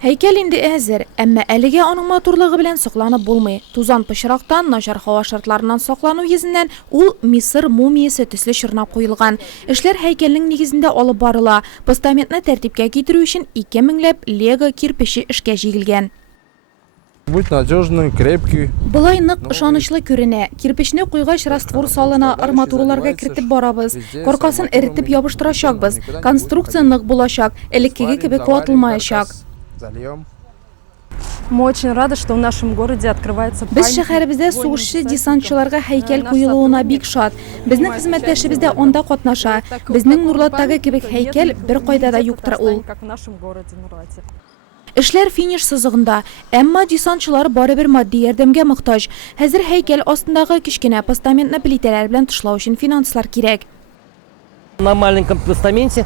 Heykəl indi əzir, əmmə əligə onun motorluğu bilən soqlanıb bulmay. Tuzan pışıraqdan, naşar hava şartlarından soqlanu yezindən ul Misir mumiyası tüslü şırnap qoyulğan. İşlər heykəlinin negizində olub barıla. Postamentni tərtibkə getirу üçün 2000 Lego kirpişi işkə jigilgən. Будь надежный, крепкий. Былай нык ышанычлы күренә. Кирпичне куйгач раствор салына, арматураларга кертеп барабыз. Коркасын эретеп ябыштырачакбыз. Конструкция нык булачак, элеккеге кебек ватылмаячак. Мы очень рады, что в нашем городе открывается Без шәһәребездә сугышчы десантчыларга һәйкәл куелуына бик шат. Безнең хезмәттәшебез дә анда катнаша. Безнең Нурлаттагы кебек һәйкәл бер кайда да юктыр ул. Эшләр финиш сызыгында, әмма десантчылар барыбер матди ярдәмгә мохтаҗ. Хәзер һәйкәл астындагы кичкенә постаментны плитәләр белән тушлау өчен финанслар кирәк. На маленьком постаменте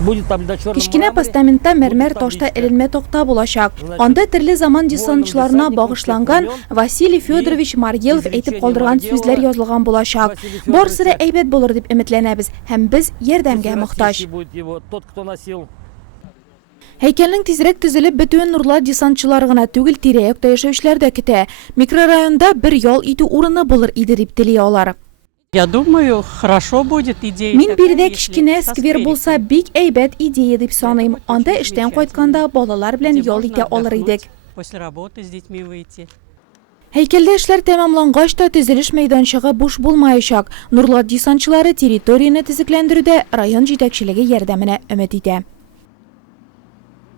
будет облита черным Кичкенә постаментта мәрмәр ташта эленмә токта булачак. Анда төрле заман десантчыларына багышланган Василий Федорович Маргелов әйтеп калдырган сүзләр язылган булачак. Барысы да әйбәт булыр дип өметләнәбез һәм без ярдәмгә мохтаҗ. Һәйкәлнең тизрәк төзелеп бетүен Нурлат десантчылар гына түгел, тирә-якта яшәүчеләр дә көтә. Микрорайонда бер ял итү урыны булыр иде дип тели алар. Я думаю, хорошо будет идея. Мин биредә кичкенә сквер булса бик әйбәт идея дип саныйм. Анда эштән кайтканда балалар белән ял итә алыр идек. После работы с детьми выйти. Һәйкәлдә эшләр тәмамлангач та төзелеш мәйданчыгы буш булмаячак. Нурлат десантчылары территорияне төзекләндерүдә район җитәкчелеге ярдәменә өмет итә.